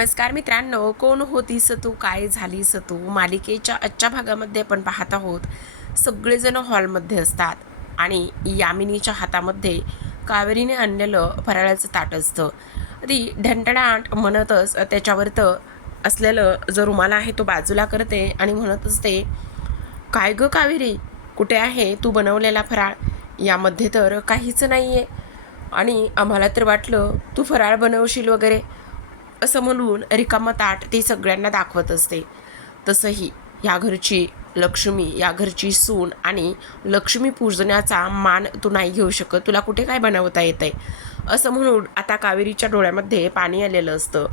नमस्कार मित्रांनो कोण होतीस तू? काय झालीस तू? मालिकेच्या आजच्या भागामध्ये आपण पाहत आहोत सगळेजण हॉलमध्ये असतात आणि यामिनीच्या हातामध्ये कावेरीने आणलेलं फराळाचं ताट असतं. ती ढंटणाट म्हणतच त्याच्यावर तर असलेलं जो रुमाल आहे तो बाजूला करते आणि म्हणत असते काय गं कावेरी? कुठे आहे? तू बनवलेला फराळ? यामध्ये तर काहीच नाही आहे आणि आम्हाला तर वाटलं तू फराळ बनवशील वगैरे. असं म्हणून रिकामं ताट ती सगळ्यांना दाखवत असते. तसंही या घरची लक्ष्मी या घरची सून आणि लक्ष्मी पूजण्याचा मान तू नाही घेऊ शकत. तुला कुठे काय बनवता येत आहे असं म्हणून आता कावेरीच्या डोळ्यामध्ये पाणी आलेलं असतं.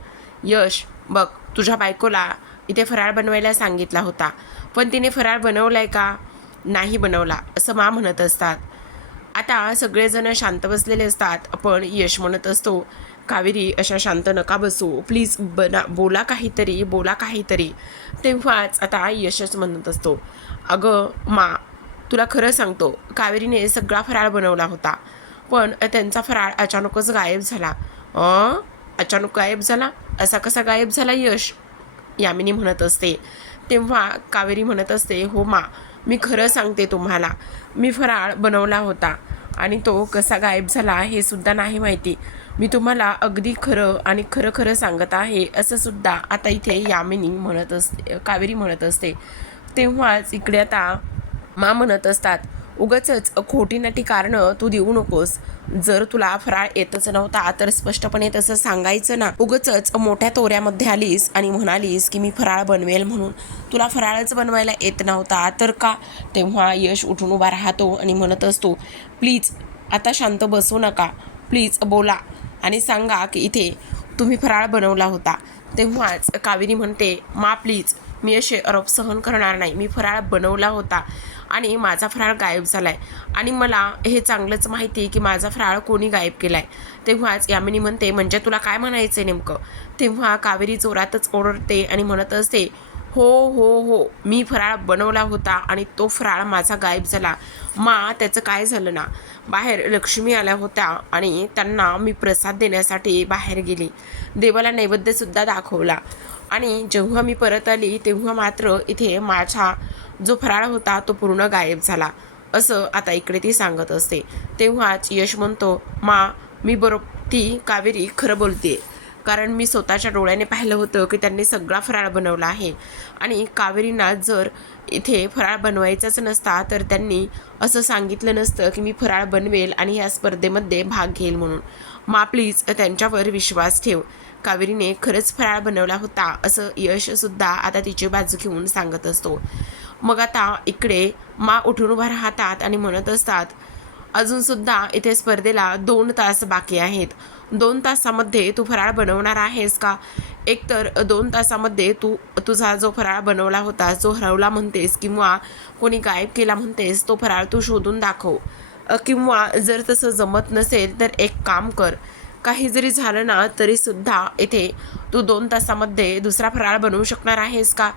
यश बघ तुझ्या बायकोला इथे फराळ बनवायला सांगितला होता. पण तिने फराळ बनवला आहे का? नाही बनवला असं मा म्हणत असतात. आता सगळेजण शांत बसलेले असतात पण यश म्हणत असतो कावेरी अशा शांत नका बसू. प्लीज बना बोला काहीतरी बोला काहीतरी. तेव्हाच आता यशच म्हणत असतो. अगं मा तुला खरं सांगतो कावेरीने सगळा फराळ बनवला होता. पण त्यांचा फराळ अचानकच गायब झाला. अचानक गायब झाला? असा कसा गायब झाला यश? यामिनी म्हणत असते. तेव्हा कावेरी म्हणत असते हो मा मी खरं सांगते तुम्हाला. मी फराळ बनवला होता आणि तो कसा गायब झाला हे सुद्धा नाही माहिती. मी तुम्हाला अगदी खरं आणि खरं खरं सांगत आहे असं सुद्धा आता इथे यामिनी म्हणत असते कावेरी म्हणत असते. तेव्हाच इकडे आता मा म्हणत असतात उगच खोटी नाटी कारणं तू देऊ नकोस. जर तुला फराळ येतच नव्हता तर स्पष्टपणे तसं सांगायचं ना. उगच मोठ्या तोऱ्यामध्ये आलीस आणि म्हणालीस की मी फराळ बनवेल म्हणून. तुला फराळच बनवायला येत नव्हता तर का? तेव्हा यश उठून उभा राहतो आणि म्हणत असतो प्लीज आता शांत बसू नका. प्लीज बोला. आणि सांगा की इथे तुम्ही फराळ बनवला होता. तेव्हाच कावेरी म्हणते मा प्लीज मी असे आरोप सहन करणार नाही. मी फराळ बनवला होता आणि माझा फराळ गायब झाला आहे आणि मला हे चांगलंच माहिती आहे की माझा फराळ कोणी गायब केला आहे तेव्हाच यामिनी म्हणते म्हणजे तुला काय म्हणायचं आहे नेमकं? तेव्हा कावेरी जोरातच ओरडते आणि म्हणत असते हो हो हो. मी फराळ बनवला होता आणि तो फराळ माझा गायब झाला. मा त्याचं काय झालं ना? बाहेर लक्ष्मी आल्या होत्या आणि त्यांना मी प्रसाद देण्यासाठी बाहेर गेली. देवाला नैवेद्यसुद्धा दाखवला. आणि जेव्हा मी परत आली तेव्हा मात्र इथे माझा जो फराळ होता तो पूर्ण गायब झाला. असं आता इकडे ती सांगत असते. तेव्हाच यश म्हणतो मा मी बरोबर ती कावेरी खरं बोलते कारण मी स्वतःच्या डोळ्याने पाहिलं होतं की त्यांनी सगळा फराळ बनवला आहे. आणि कावेरींना जर इथे फराळ बनवायचाच नसता तर त्यांनी असं सांगितलं नसतं की मी फराळ बनवेल आणि या स्पर्धेमध्ये भाग घेईल म्हणून. मा प्लीज त्यांच्यावर विश्वास ठेव. कावेरीने खरंच फराळ बनवला होता असं यशसुद्धा आता तिची बाजू घेऊन सांगत असतो. मग आता इकडे मा उठून उभा राहतात आणि म्हणत असतात अजूनसुद्धा इथे स्पर्धेला दोन तास बाकी आहेत. दोन तासामध्ये तू फराळ बनवणार आहेस का? एकतर दोन तासामध्ये तू तुझा जो फराळ बनवला होता जो हरवला म्हणतेस किंवा कोणी गायब केला म्हणतेस तो फराळ तू शोधून दाखव. किंवा जर तसं जमत नसेल तर एक काम कर. काही जरी झालं ना तरीसुद्धा इथे तू दोन तासामध्ये दुसरा फराळ बनवू शकणार आहेस का?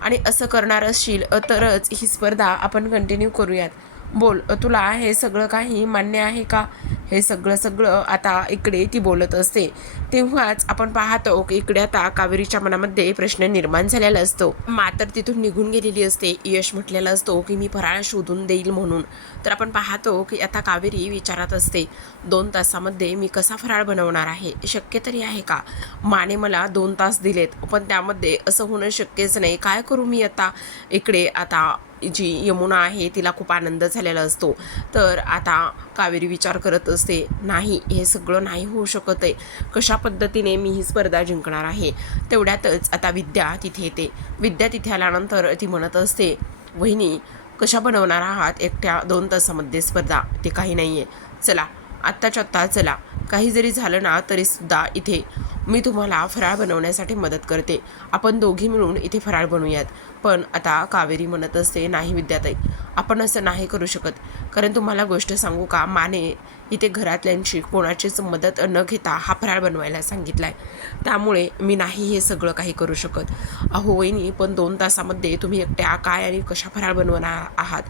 आणि असं करणार असशील तरच ही स्पर्धा आपण कंटिन्यू करूयात. बोल तुला हे सगळं काही मान्य आहे का? हे सगळं सगळं आता इकडे ती बोलत असते. तेव्हाच आपण पाहतो की इकडे आता कावेरीच्या मनामध्ये प्रश्न निर्माण झालेला असतो. मात्र तिथून निघून गेलेली असते. यश म्हटलेला असतो की मी फराळ शोधून देईल म्हणून. तर आपण पाहतो की आता कावेरी विचारात असते. दोन तासामध्ये मी कसा फराळ बनवणार आहे? शक्य तरी आहे का? माने मला दोन तास दिलेत पण त्यामध्ये असं होणं शक्यच नाही. काय करू मी आता? इकडे आता जी यमुना आहे तिला खूप आनंद झालेला असतो. तर आता कावेरी विचार करत असते नाही हे सगळं नाही होऊ शकत आहे. कशा पद्धतीने मी ही स्पर्धा जिंकणार आहे? तेवढ्यातच आता विद्या तिथे येते. विद्या तिथे आल्यानंतर ती म्हणत असते वहिनी कशा बनवणार आहात एकट्या दोन तासामध्ये स्पर्धा? ते काही नाही आहे चला आत्ताच्या आत्ता चला. काही जरी झालं ना तरीसुद्धा इथे मी तुम्हाला फराळ बनवण्यासाठी मदत करते. आपण दोघी मिळून इथे फराळ बनवूयात. पण आता कावेरी म्हणत असते नाही विद्याताई आपण असं नाही करू शकत. कारण तुम्हाला गोष्ट सांगू का? माने इथे घरातल्यांची कोणाचीच मदत न घेता हा फराळ बनवायला सांगितला आहे त्यामुळे मी नाही हे सगळं काही करू शकत. अहो वहिनी पण दोन तासामध्ये तुम्ही एकट्या काय आणि कशा फराळ बनवणार आहात?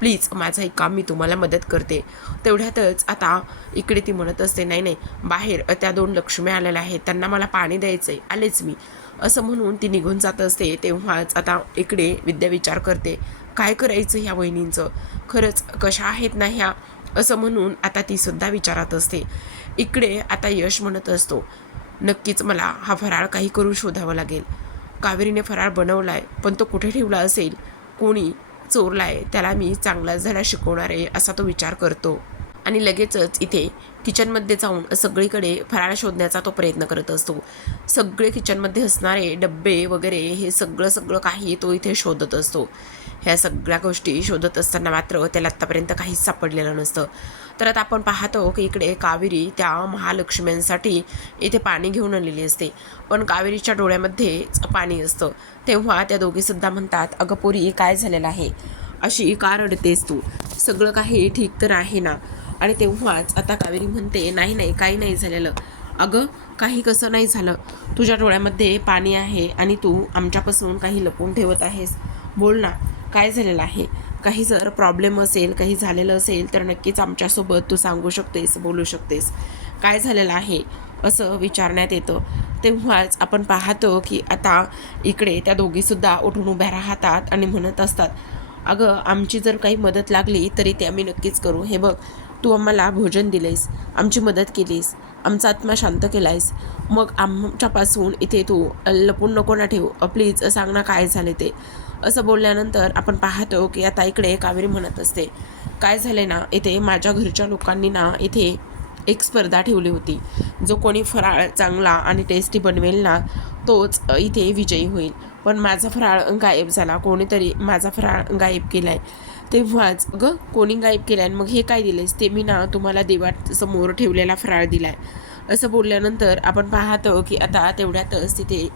प्लीज माझं एक काम मी तुम्हाला मदत करते. तेवढ्यातच आता इकडे ती म्हणत असते नाही नाही बाहेर त्या दोन लक्ष्मी आलेल्या आहेत त्यांना मला पाणी द्यायचं आहे आलेच मी. असं म्हणून ती निघून जात असते तेव्हाच आता इकडे विद्या विचार करते काय करायचं ह्या वहिनींचं? खरंच कशा आहेत ना ह्या? असं म्हणून आता ती सुद्धा विचारात असते. इकडे आता यश म्हणत असतो नक्कीच मला हा फराळ काही करून शोधावा लागेल. कावेरीने फराळ बनवला आहे पण तो कुठे ठेवला असेल? कोणी चोरलाय त्याला मी चांगला झाला शिकवणार आहे असा तो विचार करतो. आणि लगेचच इथे किचनमध्ये जाऊन सगळीकडे फराळ शोधण्याचा तो प्रयत्न करत असतो. सगळे किचनमध्ये असणारे डब्बे वगैरे हे सगळं सगळं काही तो इथे शोधत असतो. ह्या सगळ्या गोष्टी शोधत असताना मात्र त्याला आत्तापर्यंत काहीच सापडलेलं नसतं. तर आता आपण पाहतो की इकडे कावेरी त्या महालक्ष्म्यांसाठी इथे पाणी घेऊन आलेली असते. पण कावेरीच्या डोळ्यामध्येच पाणी असतं. तेव्हा त्या दोघीसुद्धा म्हणतात अगं पोरी काय झालेलं आहे? अशी का रडतेस तू. सगळं काही ठीक तर आहे ना? आणि तेव्हाच आता कावेरी म्हणते नाही नाही काही नाही झालेलं. अगं काही कसं नाही झालं? तुझ्या डोळ्यामध्ये पाणी आहे आणि तू आमच्यापासून काही लपवून ठेवत आहेस. बोल ना. काय झालेलं आहे? काही जर प्रॉब्लेम असेल काही झालेलं असेल तर नक्कीच आमच्यासोबत तू सांगू शकतेस बोलू शकतेस. काय झालेलं आहे? असं विचारण्यात येतं. तेव्हाच आपण पाहतो की आता इकडे त्या दोघीसुद्धा उठून उभ्या राहतात आणि म्हणत असतात अगं आमची जर काही मदत लागली तरी ते आम्ही नक्कीच करू. हे बघ तू आम्हाला भोजन दिलेस आमची मदत केलीस आमचा आत्मा शांत केलायस. मग आमच्यापासून इथे तू लपून नको ना ठेवू. प्लीज सांग ना काय झाले ते. असं बोलल्यानंतर आपण पाहतो की आता इकडे कावेरी म्हणत असते काय झाले ना इथे माझ्या घरच्या लोकांनी ना इथे एक स्पर्धा ठेवली होती. जो कोणी फराळ चांगला आणि टेस्टी बनवेल ना तोच इथे विजयी होईल. पण माझा फराळ गायब झाला कोणीतरी माझा फराळ गायब केला आहे तेव्हाच ग कोणी गायब केला आहे मग हे काय दिलेस ते मी ना तुम्हाला देवात समोर ठेवलेला फराळ दिला आहे असं बोलल्यानंतर आपण पाहतो की आता तेवढ्यातच तिथे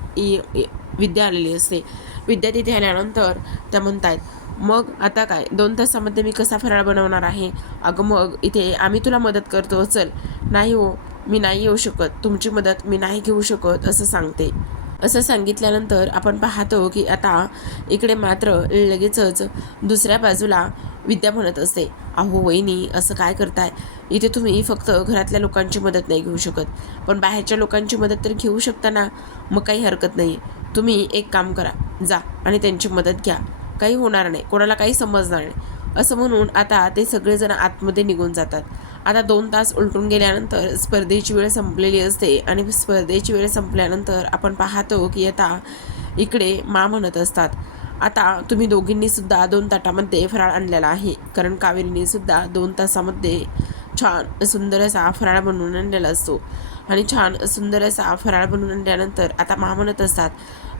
विद्या आलेली असते. विद्या तिथे आल्यानंतर त्या म्हणतायत मग आता काय? दोन तासामध्ये मी कसा फराळ बनवणार आहे? अगं मग इथे आम्ही तुला मदत करतो चल. नाही हो मी नाही येऊ शकत. तुमची मदत मी नाही घेऊ शकत असं सांगते. असं सांगितल्यानंतर आपण पाहतो की आता इकडे मात्र लगेचच दुसऱ्या बाजूला विद्या म्हणत असते अहो वहिनी असं काय करताय? इथे तुम्ही फक्त घरातल्या लोकांची मदत नाही घेऊ शकत. पण बाहेरच्या लोकांची मदत तर घेऊ शकता ना? मग काही हरकत नाही. तुम्ही एक काम करा. जा आणि त्यांची मदत घ्या. काही होणार नाही. कोणाला काही समजणार नाही. असं म्हणून आता ते सगळेजण आतमध्ये निघून जातात. आता दोन तास उलटून गेल्यानंतर स्पर्धेची वेळ संपलेली असते आणि स्पर्धेची वेळ संपल्यानंतर आपण पाहतो की आता इकडे मा म्हणत असतात. आता तुम्ही दोघींनी सुद्धा दोन ताटामध्ये फराळ आणलेला आहे. कारण कावेरीने सुद्धा दोन तासामध्ये छान सुंदर असा फराळ बनवून आणलेला असतो. आणि छान सुंदर असा फराळ बनवून आणल्यानंतर आता मा म्हणत असतात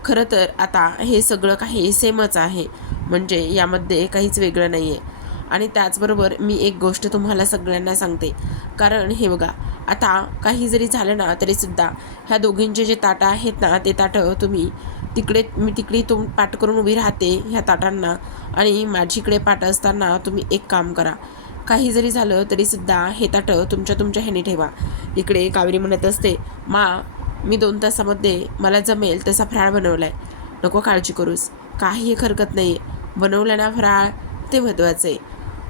खरं तर आता हे सगळं काही सेमच आहे. म्हणजे यामध्ये काहीच वेगळं नाही आहे आणि त्याचबरोबर मी एक गोष्ट तुम्हाला सगळ्यांना सांगते. कारण हे बघा आता काही जरी झालं ना तरीसुद्धा ह्या दोघींचे जे ताटं आहेत ना ते ताटं तुम्ही तिकडे मी तिकडे तुम पाठ करून उभी राहते ह्या ताटांना. आणि माझीकडे पाठ असताना तुम्ही एक काम करा. काही जरी झालं तरीसुद्धा हे ताटं तुमच्या तुमच्या ह्याने ठेवा. इकडे कावेरी म्हणत असते मा मी दोन तासामध्ये मला जमेल तसा फराळ बनवला आहे नको काळजी करूस. काही एक हरकत नाही. बनवलं ना फराळ ते महत्त्वाचं आहे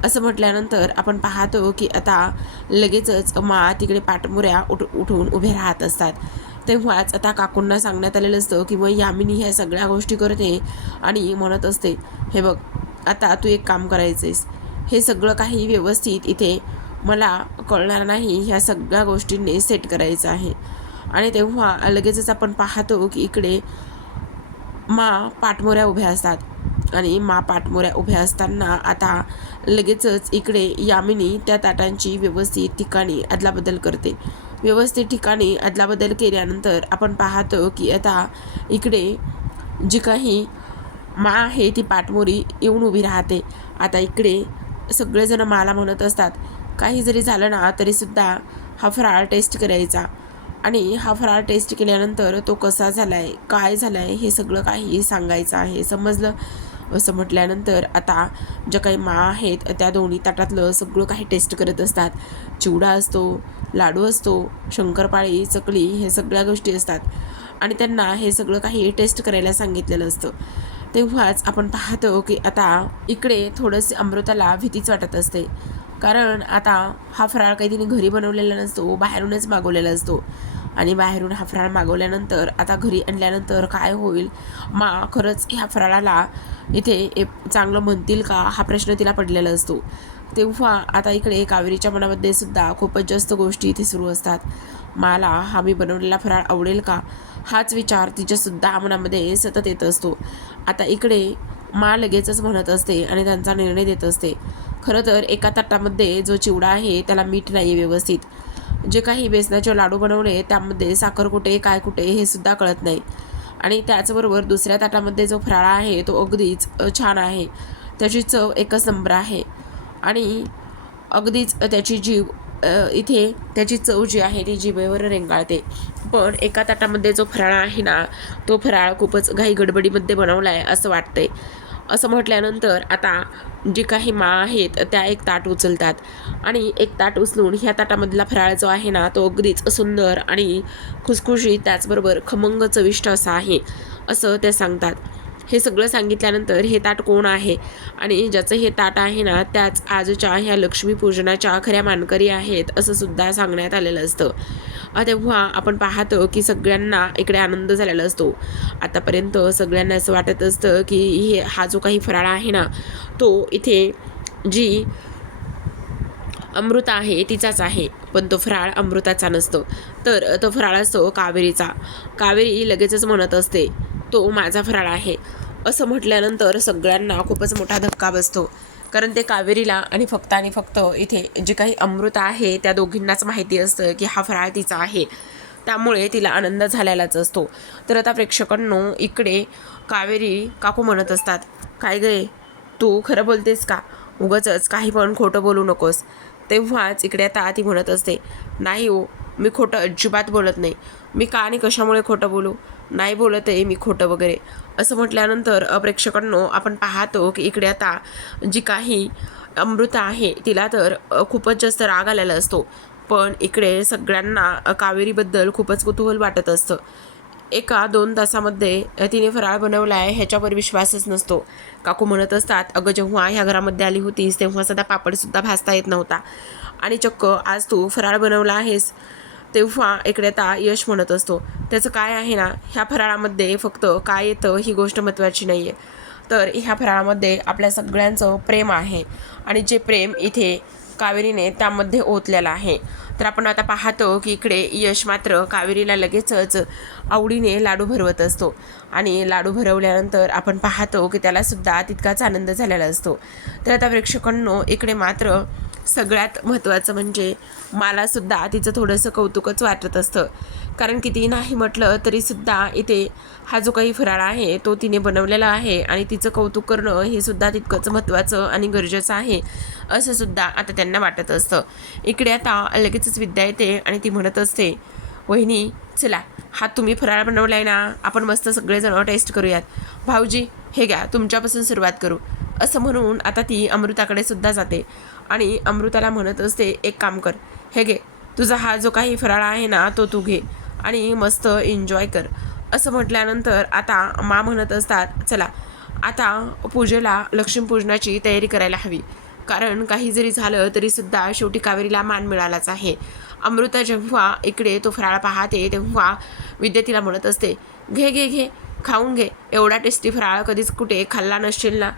असं म्हटल्यानंतर आपण पाहतो की आता लगेचच मा तिकडे पाठमुऱ्या उठ उठून उभे राहत असतात. तेव्हाच आता काकूंना सांगण्यात आलेलं असतं की मग यामिनी ह्या सगळ्या गोष्टी करते आणि म्हणत असते हे बघ आता तू एक काम करायचंस हे सगळं काही व्यवस्थित इथे मला कळणार नाही. ह्या सगळ्या गोष्टींनी सेट करायचं आहे. आणि तेव्हा लगेचच आपण पाहतो की इकडे मा पाठमोऱ्या उभ्या असतात. आणि मा पाठमोऱ्या उभ्या असताना आता लगेचच इकडे यामिनी त्या ताटांची व्यवस्थित ठिकाणी अदलाबदल करते. व्यवस्थित ठिकाणी अदलाबदल केल्यानंतर आपण पाहतो की आता इकडे जी काही मा आहे ती पाठमोरी येऊन उभी राहते. आता इकडे सगळेजण माला म्हणत असतात. काही जरी झालं ना तरीसुद्धा हा फराळ टेस्ट करायचा. आणि हा फराळ टेस्ट केल्यानंतर तो कसा झाला आहे काय झाला आहे हे सगळं काही सांगायचं आहे. समजलं? असं म्हटल्यानंतर आता ज्या काही मा आहेत त्या दोन्ही ताटातलं सगळं काही टेस्ट करत असतात. चिवडा असतो लाडू असतो शंकरपाळी चकली हे सगळ्या गोष्टी असतात. आणि त्यांना हे सगळं काही टेस्ट करायला सांगितलेलं असतं. तेव्हाच आपण पाहतो की आता इकडे थोडंसं अमृताला भीतीच वाटत असते. कारण आता हा फराळ काही तिने घरी बनवलेला नसतो बाहेरूनच मागवलेला असतो. आणि बाहेरून हा फराळ मागवल्यानंतर आता घरी आणल्यानंतर काय होईल? मा खरंच ह्या फराळाला इथे चांगलं म्हणतील का? हा प्रश्न तिला पडलेला असतो. तेव्हा आता इकडे कावेरीच्या मनामध्ये सुद्धा खूपच जास्त गोष्टी इथे सुरू असतात. मला हा मी बनवलेला फराळ आवडेल का? हाच विचार तिच्यासुद्धा मनामध्ये सतत येत असतो. आता इकडे मा लगेचच म्हणत असते आणि त्यांचा निर्णय देत असते. खरं तर एका ताटामध्ये जो चिवडा आहे त्याला मीठ नाही आहे व्यवस्थित. जे काही बेसनाचे लाडू बनवले त्यामध्ये साखर कुठे काय कुठे हे सुद्धा कळत नाही. आणि त्याचबरोबर दुसऱ्या ताटामध्ये जो फराळा आहे तो अगदीच छान आहे. त्याची चव एकच नंबर आहे. आणि अगदीच त्याची जीव इथे त्याची चव जी आहे ती जिभेवर रेंगाळते. पण एका ताटामध्ये जो फराळ आहे ना तो फराळ खूपच घाई गडबडीमध्ये बनवला आहे असं वाटतंय. असं म्हटल्यानंतर आता जी काही मा आहेत त्या एक ताट उचलतात. आणि एक ताट उचलून ह्या ताटामधला फराळ जो आहे ना तो अगदीच सुंदर आणि खुसखुशी त्याचबरोबर खमंग चविष्ट असा आहे असं ते सांगतात. हे सगळं सांगितल्यानंतर हे ताट कोण आहे? आणि ज्याचं हे ताट आहे ना त्याच आजच्या ह्या लक्ष्मीपूजनाच्या खऱ्या मानकरी आहेत असं सुद्धा सांगण्यात आलेलं असतं. तेव्हा आपण पाहतो की सगळ्यांना इकडे आनंद झालेला असतो. आतापर्यंत सगळ्यांना असं वाटत असतं की हे हा जो काही फराळ आहे ना तो इथे जी अमृता आहे तिचाच आहे. पण तो फराळ अमृताचा नसतो. तर तो फराळ असतो कावेरीचा. कावेरी लगेचच म्हणत असते तो माझा फराळ आहे. असं म्हटल्यानंतर सगळ्यांना खूपच मोठा धक्का बसतो. कारण ते कावेरीला आणि फक्त आणि फक्त इथे जे काही अमृत आहे त्या दोघींनाच माहिती असतं की हा फराळ तिचा आहे. त्यामुळे तिला आनंद झालेलाच असतो. तर आता प्रेक्षकांनो इकडे कावेरी काकू म्हणत असतात काय गे तू खरं बोलतेस का? उगच काही पण खोटं बोलू नकोस. तेव्हाच इकडे आता ती म्हणत असते नाही हो मी खोटं अजिबात बोलत नाही. मी का आणि कशामुळे खोटं बोलू? नाही बोलत आहे मी खोटं वगैरे. असं म्हटल्यानंतर प्रेक्षकांनो आपण पाहतो की इकडे आता जी काही अमृता आहे तिला तर खूपच जास्त राग आलेला असतो. पण इकडे सगळ्यांना कावेरीबद्दल खूपच कुतूहल वाटत असतं. एका दोन तासामध्ये तिने फराळ बनवला आहे ह्याच्यावर विश्वासच नसतो. काकू म्हणत असतात अगं जेव्हा ह्या घरामध्ये आली होतीस तेव्हा सध्या पापडसुद्धा भाजता येत नव्हता. आणि चक्क आज तू फराळ बनवला आहेस. तेव्हा इकडे आता यश म्हणत असतो. त्याचं काय आहे ना ह्या फराळामध्ये फक्त काय येतं ही गोष्ट महत्त्वाची नाही आहे तर ह्या फराळामध्ये आपल्या सगळ्यांचं प्रेम आहे. आणि जे प्रेम इथे कावेरीने त्यामध्ये ओतलेलं आहे. तर आपण आता पाहतो की इकडे यश मात्र कावेरीला लगेचच आवडीने लाडू भरवत असतो. आणि लाडू भरवल्यानंतर आपण पाहतो की त्यालासुद्धा तितकाच आनंद झालेला असतो. तर आता प्रेक्षकांनो इकडे मात्र सगळ्यात महत्त्वाचं म्हणजे मलासुद्धा तिचं थोडंसं कौतुकच वाटत असतं. कारण किती नाही म्हटलं तरीसुद्धा इथे हा जो काही फराळ आहे तो तिने बनवलेला आहे आणि तिचं कौतुक करणं हे सुद्धा तितकंच महत्त्वाचं आणि गरजेचं आहे असं सुद्धा आता त्यांना वाटत असतं. इकडे आता लगेचच विद्या येते आणि ती म्हणत असते वहिनी चला हा तुम्ही फराळ बनवला आहे ना आपण मस्त सगळेजण टेस्ट करूयात. भाऊजी हे घ्या तुमच्यापासून सुरुवात करू. असं म्हणून आता ती अमृताकडे सुद्धा जाते. आणि अमृताला म्हणत असते एक काम कर. हे घे. तुझा हा जो काही फराळ आहे ना तो तू घे. आणि मस्त एन्जॉय कर. असं म्हटल्यानंतर आता मा म्हणत असतात चला. आता पूजेला लक्ष्मीपूजनाची तयारी करायला हवी. कारण काही जरी झालं तरीसुद्धा शेवटी कावेरीला मान मिळालाच आहे. अमृता जेव्हा इकडे तो फराळ पाहते तेव्हा विद्या तिला म्हणत असते घे घे घे. खाऊन घे. एवढा टेस्टी फराळ कधीच कुठे खाल्ला नसशील ना.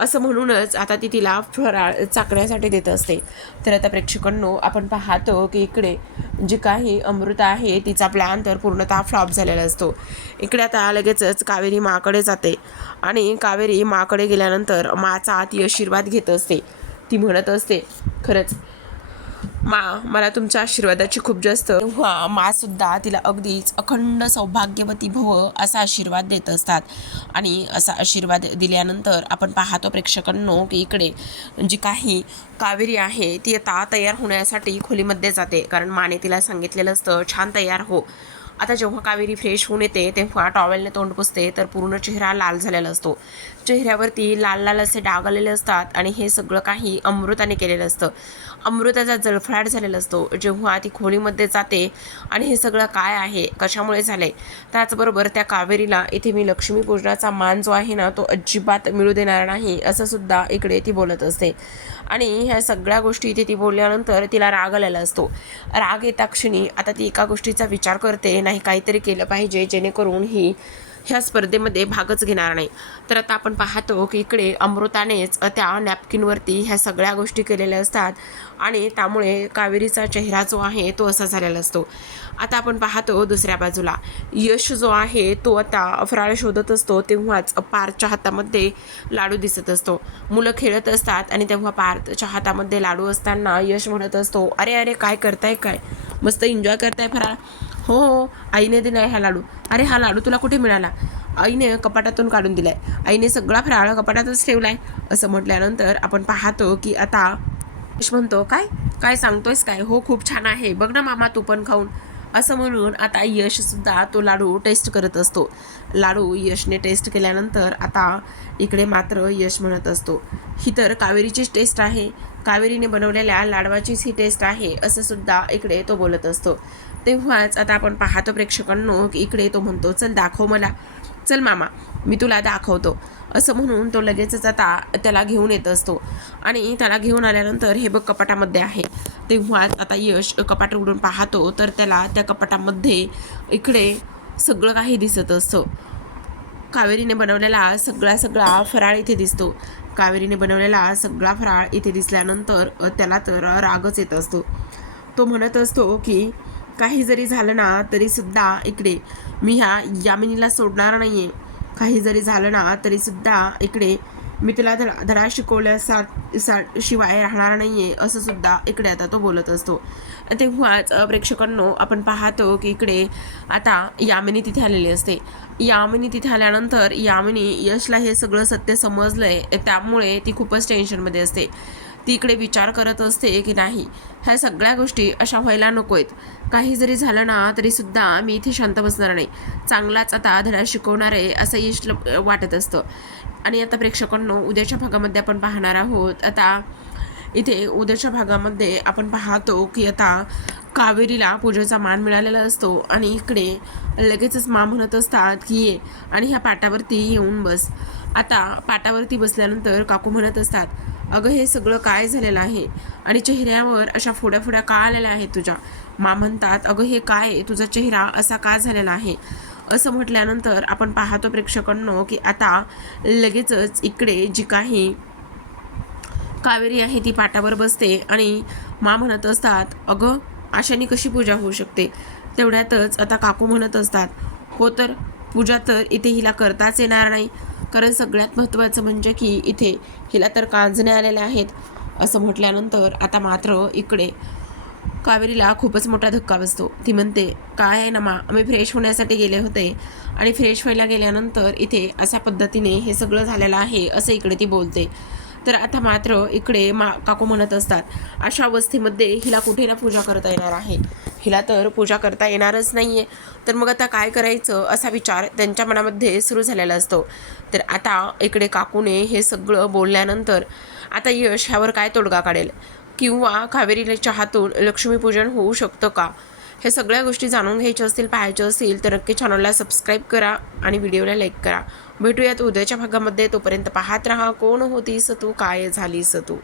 असं म्हणूनच आता ती तिला फराळ चाकण्यासाठी देत असते. तर आता प्रेक्षकांनो आपण पाहतो की इकडे जी काही अमृता आहे तिचा प्लॅन तर पूर्णतः फ्लॉप झालेला असतो. इकडे आता लगेचच कावेरी माकडे जाते आणि कावेरी माकडे गेल्यानंतर माचा ती आशीर्वाद घेत असते. ती म्हणत असते खरंच मा मला तुमच्या आशीर्वादाची खूप जास्त तेव्हा मा सुद्धा तिला अगदीच अखंड सौभाग्यवती भव असा आशीर्वाद देत असतात. आणि असा आशीर्वाद दिल्यानंतर आपण पाहतो प्रेक्षकांनो की इकडे जी काही कावेरी आहे ती आता तयार होण्यासाठी खोलीमध्ये जाते. कारण माने तिला सांगितलेलं असतं छान तयार हो. आता जेव्हा कावेरी फ्रेश होऊन येते तेव्हा टॉवेलने तोंड पुसते तर पूर्ण चेहरा लाल झालेला असतो. चेहऱ्यावरती लाल लाल असे डाग आलेले असतात आणि हे सगळं काही अमृताने केलेलं असतं. अमृताचा जळफळाट झालेला असतो. जेव्हा ती खोलीमध्ये जाते आणि हे सगळं काय आहे? कशामुळे झालं आहे त्याचबरोबर त्या कावेरीला इथे मी लक्ष्मीपूजनाचा मान जो आहे ना तो अजिबात मिळू देणार नाही असं सुद्धा इकडे ती बोलत असते. आणि ह्या सगळ्या गोष्टी इथे ती बोलल्यानंतर तिला राग आलेला असतो. राग येता क्षणी आता ती एका गोष्टीचा विचार करते नाही काहीतरी केलं पाहिजे जेणेकरून ही ह्या स्पर्धेमध्ये भागच घेणार नाही. तर आता आपण पाहतो की इकडे अमृतानेच त्या नॅपकिनवरती ह्या सगळ्या गोष्टी केलेल्या असतात आणि त्यामुळे कावेरीचा चेहरा जो आहे तो असा झालेला असतो. आता आपण पाहतो दुसऱ्या बाजूला. यश जो आहे तो आता फराळ शोधत असतो तेव्हाच पारच्या हातामध्ये लाडू दिसत असतो. मुलं खेळत असतात आणि तेव्हा पारच्या हातामध्ये लाडू असताना यश म्हणत असतो अरे अरे काय करताय काय? मस्त एन्जॉय करताय फराळ. हो हो आईने दिलाय हा लाडू. अरे हा लाडू तुला कुठे मिळाला? आईने कपाटातून काढून दिलाय. आईने सगळा फराळ कपाटातच ठेवलाय. असं म्हटल्यानंतर आपण पाहतो की आता यश म्हणतो काय? काय सांगतोयस काय? हो खूप छान आहे. बघ ना मामा तू पण खाऊन. असं म्हणून आता यश सुद्धा तो लाडू टेस्ट करत असतो. लाडू यशने टेस्ट केल्यानंतर आता इकडे मात्र यश म्हणत असतो. ही तर कावेरीचीच टेस्ट आहे. कावेरीने बनवलेल्या लाडवाचीच ही टेस्ट आहे असं सुद्धा इकडे तो बोलत असतो. तेव्हाच आता आपण पाहतो प्रेक्षकांनो की इकडे तो म्हणतो चल दाखव मला. चल मामा मी तुला दाखवतो. असं म्हणून तो लगेचच आता त्याला घेऊन येत असतो. आणि त्याला घेऊन आल्यानंतर हे बघ कपाटामध्ये आहे. तेव्हाच आता यश कपाट उघडून पाहतो तर त्याला त्या कपाटामध्ये इकडे सगळं काही दिसत असतं. कावेरीने बनवलेला सगळा सगळा फराळ इथे दिसतो. कावेरीने बनवलेला सगळा फराळ इथे दिसल्यानंतर त्याला तर रागच येत असतो. तो म्हणत असतो की काही जरी झालं ना तरी सुद्धा इकडे मी ह्या यामिनीला सोडणार नाही आहे काही जरी झालं ना तरी सुद्धा इकडे मी तिला धडा धडा शिकवल्यासा सा शिवाय राहणार नाहीये असं सुद्धा इकडे आता तो बोलत असतो. तेव्हाच प्रेक्षकांनो आपण पाहतो की इकडे आता यामिनी तिथे आलेली असते. यामिनी तिथे आल्यानंतर यामिनी यशला हे सगळं सत्य समजलं आहे त्यामुळे ती खूपच टेन्शनमध्ये असते. ती इकडे विचार करत असते की नाही ह्या सगळ्या गोष्टी अशा व्हायला नको आहेत काही जरी झालं ना तरीसुद्धा मी इथे शांत बसणार नाही. चांगलाच आता धडा शिकवणार आहे असं यशला वाटत असतं. आणि आता प्रेक्षकांनो उद्याच्या भागामध्ये आपण पाहणार आहोत. आता इथे उद्याच्या भागामध्ये आपण पाहतो की आता कावेरीला पूजेचा मान मिळालेला असतो आणि इकडे लगेचच मा म्हणत असतात की ये आणि ह्या पाटावरती येऊन बस. आता पाटावरती बसल्यानंतर काकू म्हणत असतात अगं हे सगळं काय झालेलं आहे? आणि चेहऱ्यावर अशा फोड्या फोड्या का आलेल्या आहेत तुझ्या? मा म्हणतात अगं हे काय तुझा चेहरा असा का झालेला आहे? असं म्हटल्यानंतर आपण पाहतो प्रेक्षकांनो की आता लगेचच इकडे जी काही कावेरी आहे ती पाटावर बसते आणि मा म्हणत असतात अगं आशानी कशी पूजा होऊ शकते? तेवढ्यातच आता काकू म्हणत असतात हो तर पूजा तर इथे हिला करताच येणार नाही. कारण सगळ्यात महत्त्वाचं म्हणजे की इथे हिला तर कांजणे आलेल्या आहेत. असं म्हटल्यानंतर आता मात्र इकडे कावेरीला खूपच मोठा धक्का बसतो. ती म्हणते काय आहे ना मा आम्ही फ्रेश होण्यासाठी गेले होते. आणि फ्रेश व्हायला गेल्यानंतर इथे अशा पद्धतीने हे सगळं झालेलं आहे असं इकडे ती बोलते. तर आता मात्र इकडे मा काकू म्हणत असतात अशा अवस्थेमध्ये हिला कुठे ना पूजा करता येणार आहे? हिला तर पूजा करता येणारच नाही आहे तर मग आता काय करायचं असा विचार त्यांच्या मनामध्ये सुरू झालेला असतो. तर आता इकडे काकूने हे सगळं बोलल्यानंतर आता यश ह्यावर काय तोडगा काढेल? किंवा कावेरीच्या हातून लक्ष्मीपूजन होऊ शकतं का? हे सगळ्या गोष्टी जाणून घ्यायच्या असतील पाहायच्या असतील तर नक्की चॅनलला सबस्क्राईब करा आणि व्हिडिओला लाईक करा. भेटूयात. उद्याच्या भागामध्ये तोपर्यंत पाहत राहा. कोण होतीस तू? काय झालीस तू?